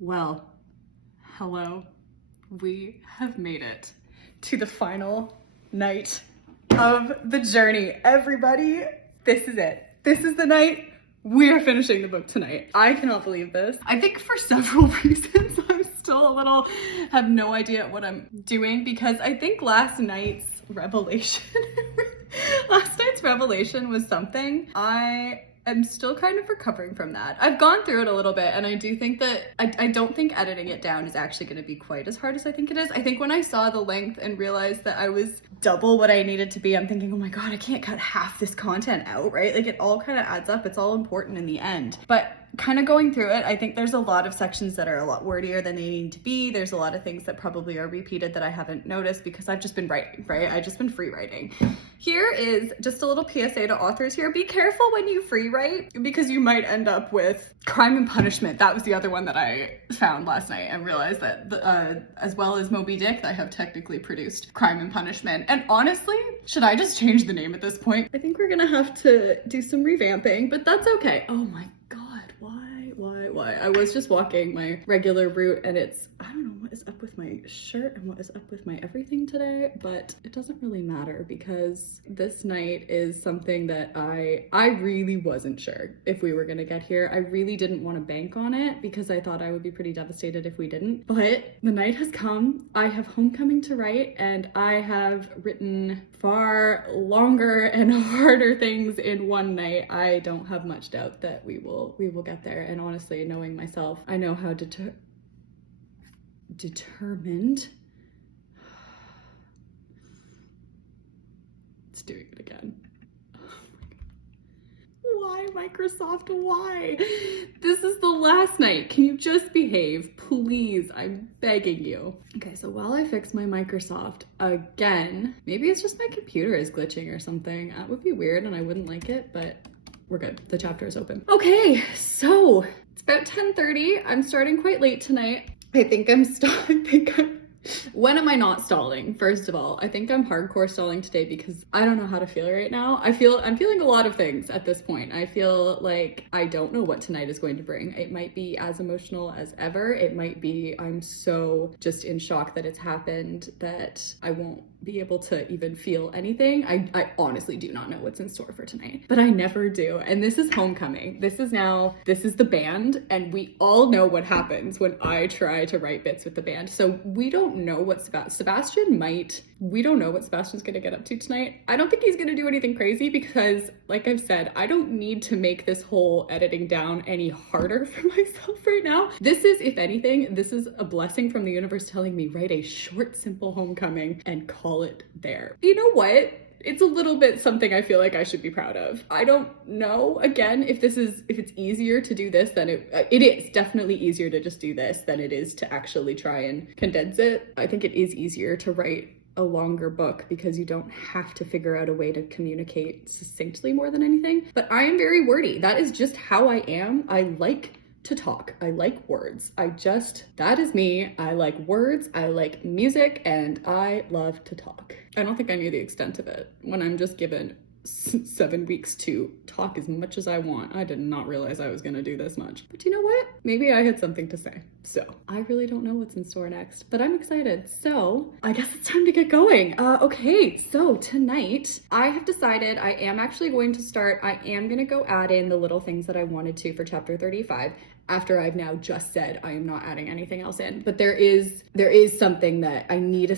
Well, hello. We have made it to the final night of the journey. Everybody, this is it. This is the night. We are finishing the book tonight. I cannot believe this. I think for several reasons I'm still a little, have no idea what I'm doing, because I think last night's revelation was something I'm still kind of recovering from that. I've gone through it a little bit, and I do think that I don't think editing it down is actually going to be quite as hard as I think it is. I think when I saw the length and realized that I was double what I needed to be, I'm thinking, oh my god, I can't cut half this content out, right? Like, it all kind of adds up. It's all important in the end. But kind of going through it, I think there's a lot of sections that are a lot wordier than they need to be. There's a lot of things that probably are repeated that I haven't noticed because I've just been writing, right? I've just been free writing. Here is just a little PSA to authors here. Be careful when you free write, because you might end up with Crime and Punishment. That was the other one that I found last night and realized that as well as Moby Dick, I have technically produced Crime and Punishment. And honestly, should I just change the name at this point? I think we're gonna have to do some revamping, but that's okay. Oh my god, why? I was just walking my regular route, and I don't know what is up with my shirt and what is up with my everything today, but it doesn't really matter, because this night is something that I really wasn't sure if we were gonna get here. I really didn't want to bank on it because I thought I would be pretty devastated if we didn't, but the night has come. I have homecoming to write, and I have written far longer and harder things in one night. I don't have much doubt that we will get there, and honestly, knowing myself, I know how determined. It's doing it again. Why, Microsoft? Why? This is the last night. Can you just behave? Please, I'm begging you. Okay, so while I fix my Microsoft again, maybe it's just my computer is glitching or something. That would be weird and I wouldn't like it, but we're good. The chapter is open. Okay, so it's about 10:30. I'm starting quite late tonight. When am I not stalling? First of all, I think I'm hardcore stalling today because I don't know how to feel right now. I'm feeling a lot of things at this point. I feel like I don't know what tonight is going to bring. It might be as emotional as ever. It might be I'm so just in shock that it's happened that I won't be able to even feel anything. I honestly do not know what's in store for tonight, but I never do. And this is homecoming. This is the band, and we all know what happens when I try to write bits with the band. So we don't know what we don't know what Sebastian's gonna get up to tonight. I don't think he's gonna do anything crazy because, like I've said, I don't need to make this whole editing down any harder for myself right now. This is, if anything, this is a blessing from the universe telling me, write a short, simple homecoming and call it there. You know what? It's a little bit something I feel like I should be proud of. I don't know, again, if it's easier to do this than it is definitely easier to just do this than it is to actually try and condense it. I think it is easier to write a longer book because you don't have to figure out a way to communicate succinctly more than anything. But I am very wordy. That is just how I am. I like to talk. I like words. That is me. I like words, I like music, and I love to talk. I don't think I knew the extent of it when I'm just given 7 weeks to talk as much as I want. I did not realize I was gonna do this much. But you know what? Maybe I had something to say. So I really don't know what's in store next, but I'm excited. So I guess it's time to get going. Okay, so tonight I have decided I am actually going to go add in the little things that I wanted to for chapter 35. After I've now just said I am not adding anything else in. But there is something that I need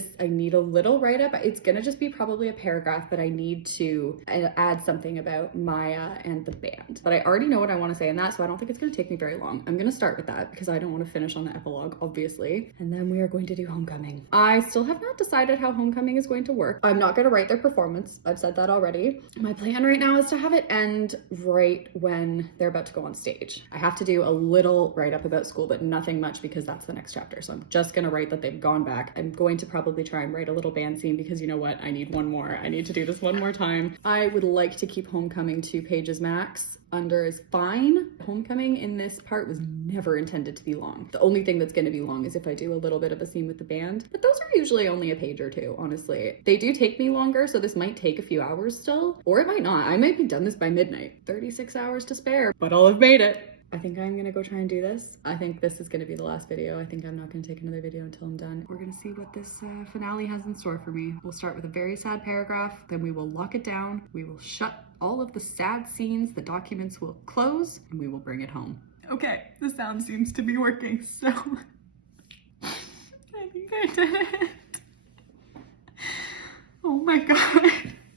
a little write-up. It's gonna just be probably a paragraph, but I need to add something about Maya and the band. But I already know what I want to say in that, so I don't think it's gonna take me very long. I'm gonna start with that because I don't want to finish on the epilogue, obviously. And then we are going to do homecoming. I still have not decided how homecoming is going to work. I'm not gonna write their performance. I've said that already. My plan right now is to have it end right when they're about to go on stage. I have to do a little write up about school, but nothing much because that's the next chapter. So I'm just gonna write that they've gone back. I'm going to probably try and write a little band scene because you know what? I need one more. I need to do this one more time. I would like to keep homecoming 2 pages max. Under is fine. Homecoming in this part was never intended to be long. The only thing that's going to be long is if I do a little bit of a scene with the band, but those are usually only a page or 2, honestly. They do take me longer, so this might take a few hours still, or it might not. I might be done this by midnight. 36 hours to spare, but I'll have made it. I think I'm gonna go try and do this. I think this is gonna be the last video. I think I'm not gonna take another video until I'm done. We're gonna see what this finale has in store for me. We'll start with a very sad paragraph, then we will lock it down. We will shut all of the sad scenes, the documents will close, and we will bring it home. Okay, the sound seems to be working, so I think I did it. Oh my God.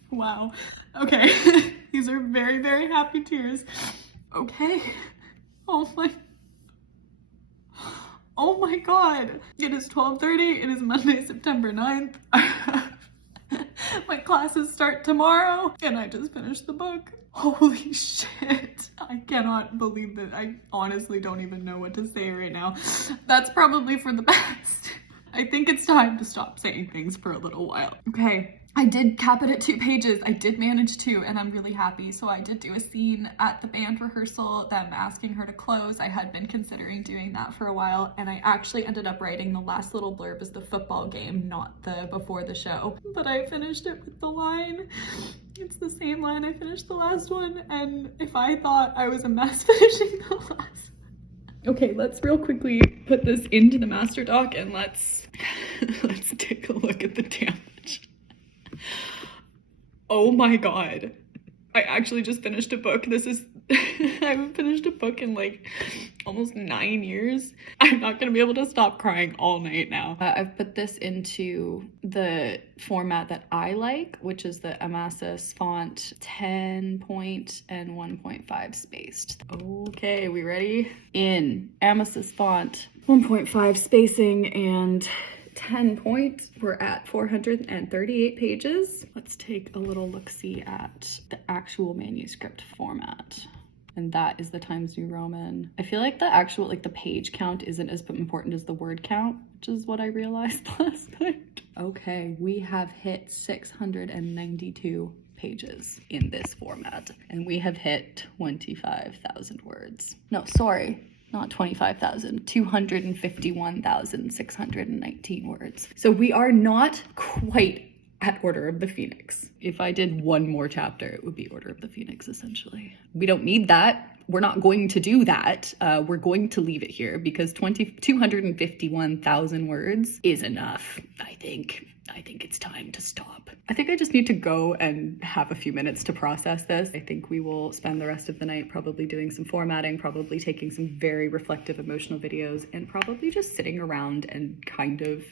Wow. Okay. These are very, very happy tears. Okay. Oh my God. It is 12:30. It is Monday, September 9th. My classes start tomorrow and I just finished the book. Holy shit. I cannot believe that. I honestly don't even know what to say right now. That's probably for the best. I think it's time to stop saying things for a little while. Okay. I did cap it at 2 pages. I did manage to, and I'm really happy. So I did do a scene at the band rehearsal, them asking her to close. I had been considering doing that for a while, and I actually ended up writing the last little blurb as the football game, not the before the show. But I finished it with the line. It's the same line I finished the last one, and if I thought I was a mess finishing the last. Okay, let's real quickly put this into the master doc and let's take a look at the damage. Oh my God. I actually just finished a book. I haven't finished a book in like almost 9 years. I'm not gonna be able to stop crying all night now. I've put this into the format that I like, which is the Amasis font 10 point and 1.5 spaced. Okay, we ready? In Amasis font 1.5 spacing and 10 point, we're at 438 pages. Let's take a little look-see at the actual manuscript format. And that is the Times New Roman. I feel like the actual, like the page count isn't as important as the word count, which is what I realized last night. Okay, we have hit 692 pages in this format. And we have hit 25,000 words. No, sorry. Not 25,000, 251,619 words. So we are not quite at Order of the Phoenix. If I did one more chapter, it would be Order of the Phoenix, essentially. We don't need that. We're not going to do that. We're going to leave it here because 251,000 words is enough, I think. I think it's time to stop. I think I just need to go and have a few minutes to process this. I think we will spend the rest of the night probably doing some formatting, probably taking some very reflective, emotional videos, and probably just sitting around and kind of...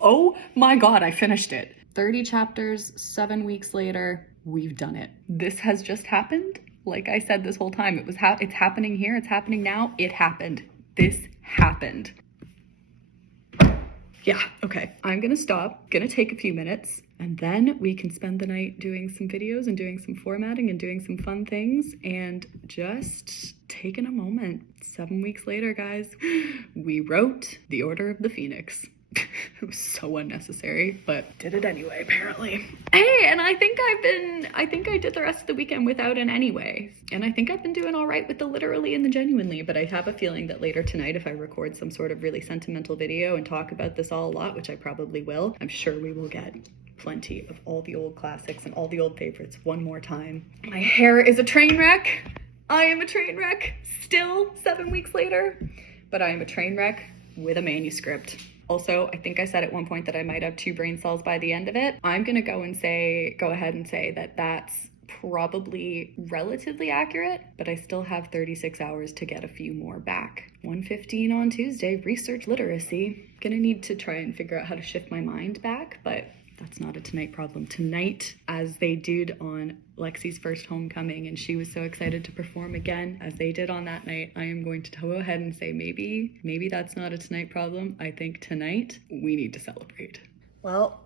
Oh my God, I finished it. 30 chapters, 7 weeks later, we've done it. This has just happened. Like I said this whole time, it's happening here, it's happening now, it happened. This happened. Yeah, okay. I'm gonna stop, gonna take a few minutes, and then we can spend the night doing some videos and doing some formatting and doing some fun things and just taking a moment. 7 weeks later, guys, we wrote The Order of the Phoenix. It was so unnecessary, but did it anyway, apparently. Hey, and I think I did the rest of the weekend without an anyway. And I think I've been doing all right with the literally and the genuinely, but I have a feeling that later tonight, if I record some sort of really sentimental video and talk about this all a lot, which I probably will, I'm sure we will get plenty of all the old classics and all the old favorites one more time. My hair is a train wreck. I am a train wreck still 7 weeks later, but I am a train wreck with a manuscript. Also, I think I said at one point that I might have 2 brain cells by the end of it. I'm gonna go ahead and say that that's probably relatively accurate, but I still have 36 hours to get a few more back. 1:15 on Tuesday, research literacy. Gonna need to try and figure out how to shift my mind back, but that's not a tonight problem. Tonight, as they did on Lexi's first homecoming, and she was so excited to perform again, as they did on that night, I am going to go ahead and say maybe that's not a tonight problem. I think tonight we need to celebrate. Well,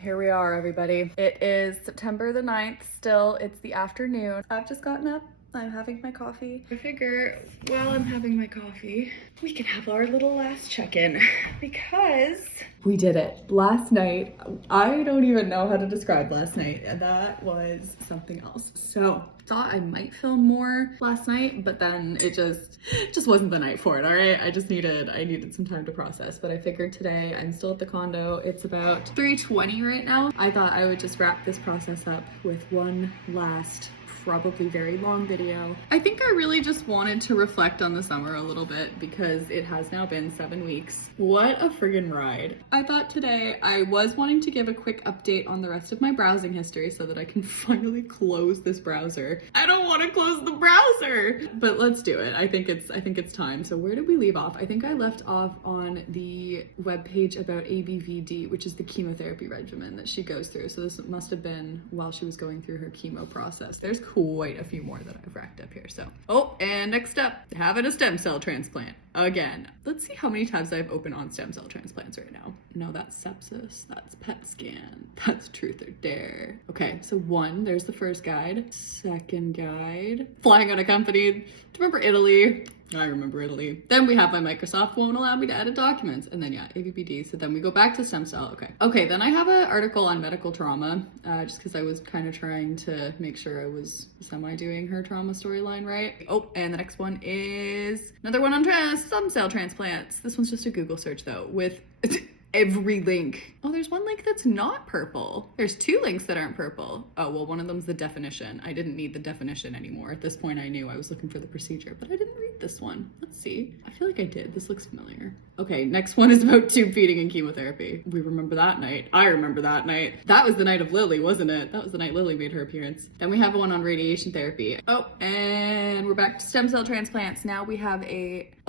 here we are, everybody. It is September the 9th. Still, it's the afternoon. I've just gotten up. I'm having my coffee. I figure while I'm having my coffee, we can have our little last check-in because we did it. Last night, I don't even know how to describe last night. That was something else. So thought I might film more last night, but then it just wasn't the night for it, all right? I needed some time to process, but I figured today I'm still at the condo. It's about 3:20 right now. I thought I would just wrap this process up with one last probably very long video. I think I really just wanted to reflect on the summer a little bit because it has now been 7 weeks. What a friggin' ride. I thought today I was wanting to give a quick update on the rest of my browsing history so that I can finally close this browser. I don't want to close the browser, but let's do it. I think it's time. So where did we leave off? I think I left off on the webpage about ABVD, which is the chemotherapy regimen that she goes through. So this must have been while she was going through her chemo process. There's quite a few more that I've racked up here. So, oh, and next up, having a stem cell transplant. Again, let's see how many tabs I've opened on stem cell transplants right now. No, that's sepsis, that's PET scan, that's truth or dare. Okay, so 1, there's the first guide. Second guide, flying unaccompanied. Do you remember Italy? I remember Italy. Then we have my Microsoft won't allow me to edit documents. And then yeah, AVPD. So then we go back to stem cell. Okay, then I have an article on medical trauma, just because I was kind of trying to make sure I was doing her trauma storyline right. Oh, and the next one is another one on stem cell transplants. This one's just a Google search though, with every link. Oh, there's one link that's not purple. There's 2 links that aren't purple. Oh, well, one of them's the definition. I didn't need the definition anymore. At this point, I knew I was looking for the procedure, but I didn't read this one. Let's see. I feel like I did. This looks familiar. Okay, next one is about tube feeding and chemotherapy. We remember that night. I remember that night. That was the night of Lily, wasn't it? That was the night Lily made her appearance. Then we have one on radiation therapy. Oh, and we're back to stem cell transplants. Now we have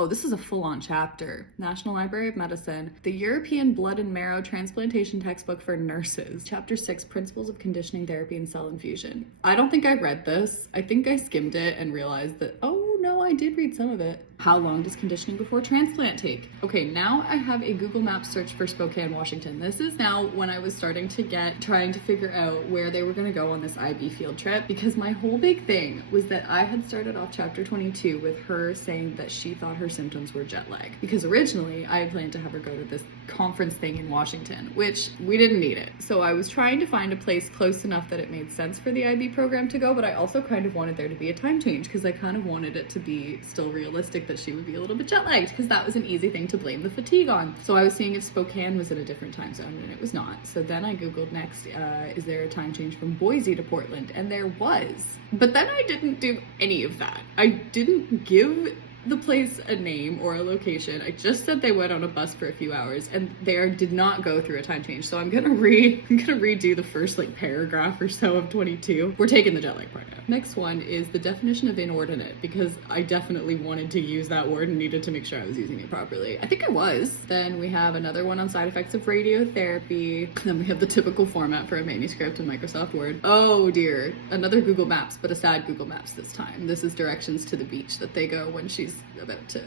this is a full-on chapter. National Library of Medicine, the European Blood and Marrow Transplantation Textbook for Nurses. Chapter 6, Principles of Conditioning Therapy and Cell Infusion. I don't think I read this. I think I skimmed it and realized that, oh no, I did read some of it. How long does conditioning before transplant take? Okay, now I have a Google Maps search for Spokane, Washington. This is now when I was starting to trying to figure out where they were gonna go on this IB field trip, because my whole big thing was that I had started off chapter 22 with her saying that she thought her symptoms were jet lag. Because originally I had planned to have her go to this conference thing in Washington, which we didn't need it. So I was trying to find a place close enough that it made sense for the IB program to go, but I also kind of wanted there to be a time change because I kind of wanted it to be still realistic that she would be a little bit jet lagged, because that was an easy thing to blame the fatigue on. So I was seeing if Spokane was in a different time zone, and it was not. So then I Googled next, is there a time change from Boise to Portland? And there was. But then I didn't do any of that. I didn't give the place a name or a location. I just said they went on a bus for a few hours, and they did not go through a time change. So I'm gonna redo the first paragraph or so of 22. We're taking the jet lag part out. Next one is the definition of inordinate, because I definitely wanted to use that word and needed to make sure I was using it properly. I think I was. Then we have another one on side effects of radiotherapy. Then we have the typical format for a manuscript in Microsoft Word. Oh dear, another Google Maps, but a sad Google Maps this time. This is directions to the beach that they go when she's about to,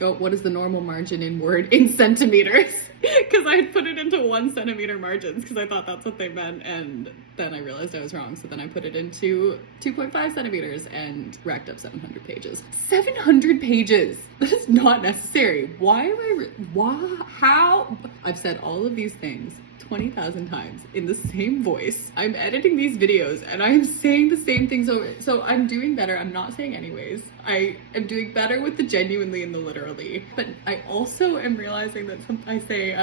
go, what is the normal margin in Word in centimeters? Because I put it into 1 centimeter margins because I thought that's what they meant, and then I realized I was wrong. So then I put it into 2.5 centimeters and racked up 700 pages. 700 pages! That is not necessary. How? I've said all of these things 20,000 times in the same voice. I'm editing these videos and I'm saying the same things over. So I'm doing better. I'm not saying anyways. I am doing better with the genuinely and the literally. But I also am realizing that I say,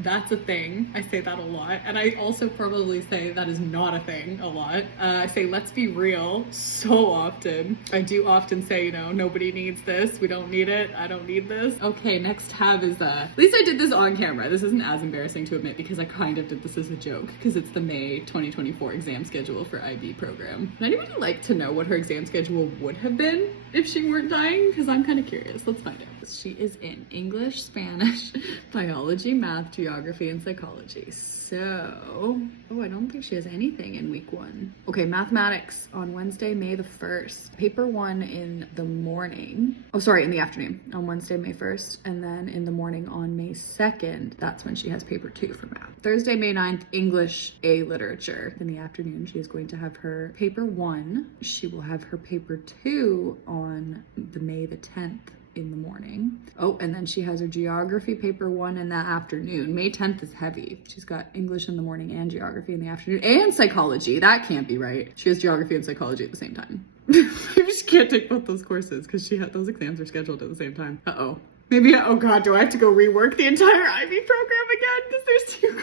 that's a thing. I say that a lot. And I also probably say that is not a thing a lot. I say, let's be real so often. I do often say, nobody needs this. We don't need it. I don't need this. Okay, next tab is, at least I did this on camera. This isn't as embarrassing to admit because I kind of did this as a joke because it's the May 2024 exam schedule for IB program. Would anybody like to know what her exam schedule would have been if she weren't dying? Because I'm kind of curious. Let's find out. She is in English, Spanish, biology, math, geography, and psychology. So, I don't think she has anything in week 1. Okay, mathematics on Wednesday, May the 1st. Paper 1 in the morning. In the afternoon on Wednesday, May 1st. And then in the morning on May 2nd, that's when she has paper 2 for math. Thursday, May 9th, English A literature. In the afternoon, she is going to have her paper 1. She will have her paper 2 on the May the 10th in the morning. Oh, and then she has her geography paper 1 in that afternoon. May 10th is heavy. She's got English in the morning and geography in the afternoon and psychology. That can't be right. She has geography and psychology at the same time. Maybe she can't take both those courses because those exams are scheduled at the same time. Uh-oh. Maybe, oh God, do I have to go rework the entire IB program again? Because there's 2.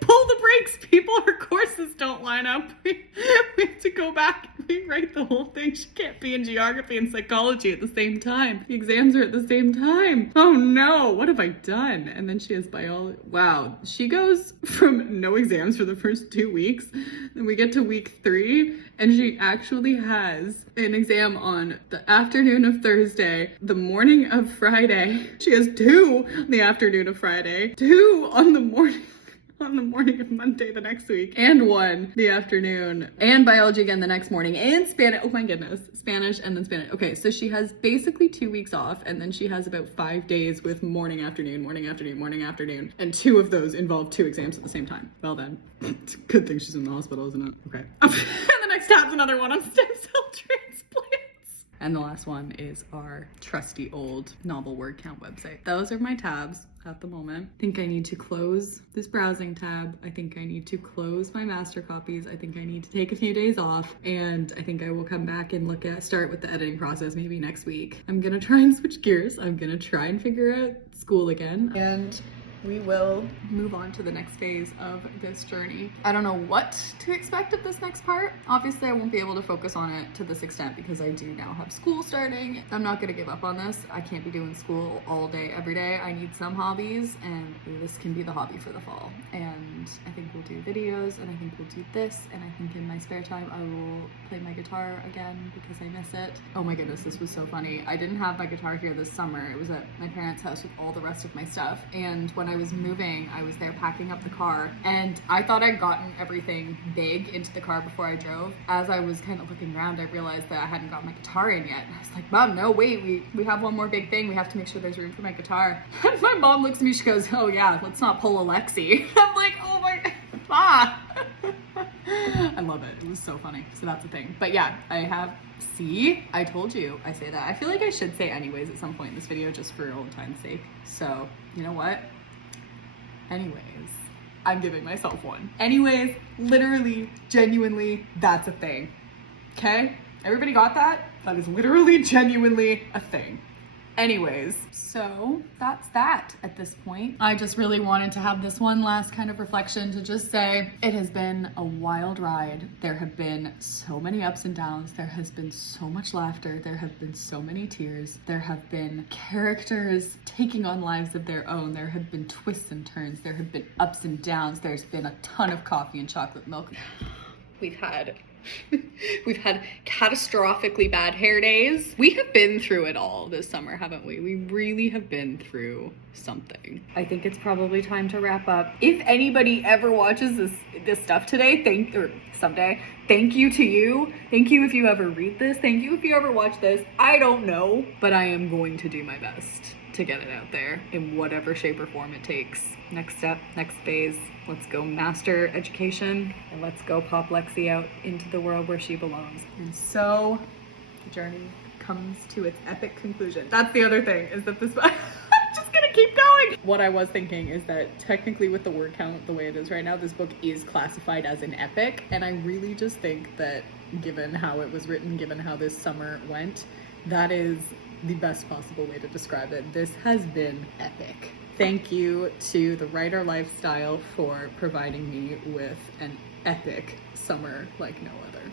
Pull the brakes, people. Her courses don't line up. We have to go back and rewrite the whole thing. She can't be in geography and psychology at the same time. The exams are at the same time. Oh no, what have I done? And then she has biology. Wow, she goes from no exams for the first 2 weeks. Then we get to week 3 and she actually has an exam on the afternoon of Thursday, the morning of Friday. She has 2 on the afternoon of Friday, 2 on the morning of Monday the next week, and 1 the afternoon, and biology again the next morning, and Spanish. Oh my goodness, Spanish and then Spanish. Okay, so she has basically 2 weeks off, and then she has about 5 days with morning, afternoon, and 2 of those involve 2 exams at the same time. Well then, it's a good thing she's in the hospital, isn't it? Okay. And the next tab's another one on stem cell transplants. And the last one is our trusty old novel word count website. Those are my tabs at the moment. I think I need to close this browsing tab. I think I need to close my master copies. I think I need to take a few days off, and I think I will come back and start with the editing process maybe next week. I'm gonna try and switch gears. I'm gonna try and figure out school again, and we will move on to the next phase of this journey. I don't know what to expect of this next part. Obviously, I won't be able to focus on it to this extent because I do now have school starting. I'm not gonna give up on this. I can't be doing school all day, every day. I need some hobbies, and this can be the hobby for the fall. And I think we'll do videos, and I think we'll do this, and I think in my spare time, I will play my guitar again because I miss it. Oh my goodness, this was so funny. I didn't have my guitar here this summer. It was at my parents' house with all the rest of my stuff. And when I was moving, I was there packing up the car, and I thought I'd gotten everything big into the car before I drove. As I was kind of looking around, I realized that I hadn't got my guitar in yet. I was like, Mom, no, wait, we have one more big thing. We have to make sure there's room for my guitar. And my mom looks at me, she goes, oh yeah, let's not pull a Lexi. I'm like, oh my, ah. I love it. It was so funny. So that's the thing. But yeah, see, I told you I say that. I feel like I should say anyways at some point in this video just for old time's sake. So, you know what? Anyways, I'm giving myself 1. Anyways, literally, genuinely, that's a thing. Okay? Everybody got that? That is literally, genuinely a thing. Anyways, so that's that at this point. I just really wanted to have this one last kind of reflection to just say it has been a wild ride. There have been so many ups and downs. There has been so much laughter. There have been so many tears. There have been characters taking on lives of their own. There have been twists and turns. There have been ups and downs. There's been a ton of coffee and chocolate milk. We've had catastrophically bad hair days. We have been through it all this summer, haven't we? We really have been through something. I think it's probably time to wrap up. If anybody ever watches this stuff today, someday, thank you to you. Thank you if you ever read this. Thank you if you ever watch this. I don't know, but I am going to do my best to get it out there in whatever shape or form it takes. Next step, next phase, let's go master education, and let's go pop Lexi out into the world where she belongs. And so the journey comes to its epic conclusion. That's the other thing, is that this I'm just gonna keep going. What I was thinking is that technically with the word count the way it is right now, this book is classified as an epic, and I really just think that given how it was written, given how this summer went, that is the best possible way to describe it. This has been epic. Thank you to the Writer Lifestyle for providing me with an epic summer like no other.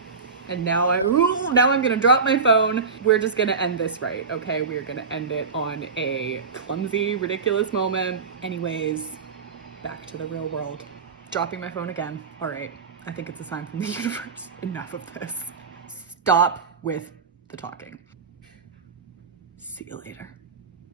And now I'm gonna drop my phone. We're just gonna end this right, okay? We're gonna end it on a clumsy, ridiculous moment. Anyways, back to the real world. Dropping my phone again. All right, I think it's a sign from the universe. Enough of this. Stop with the talking. See you later.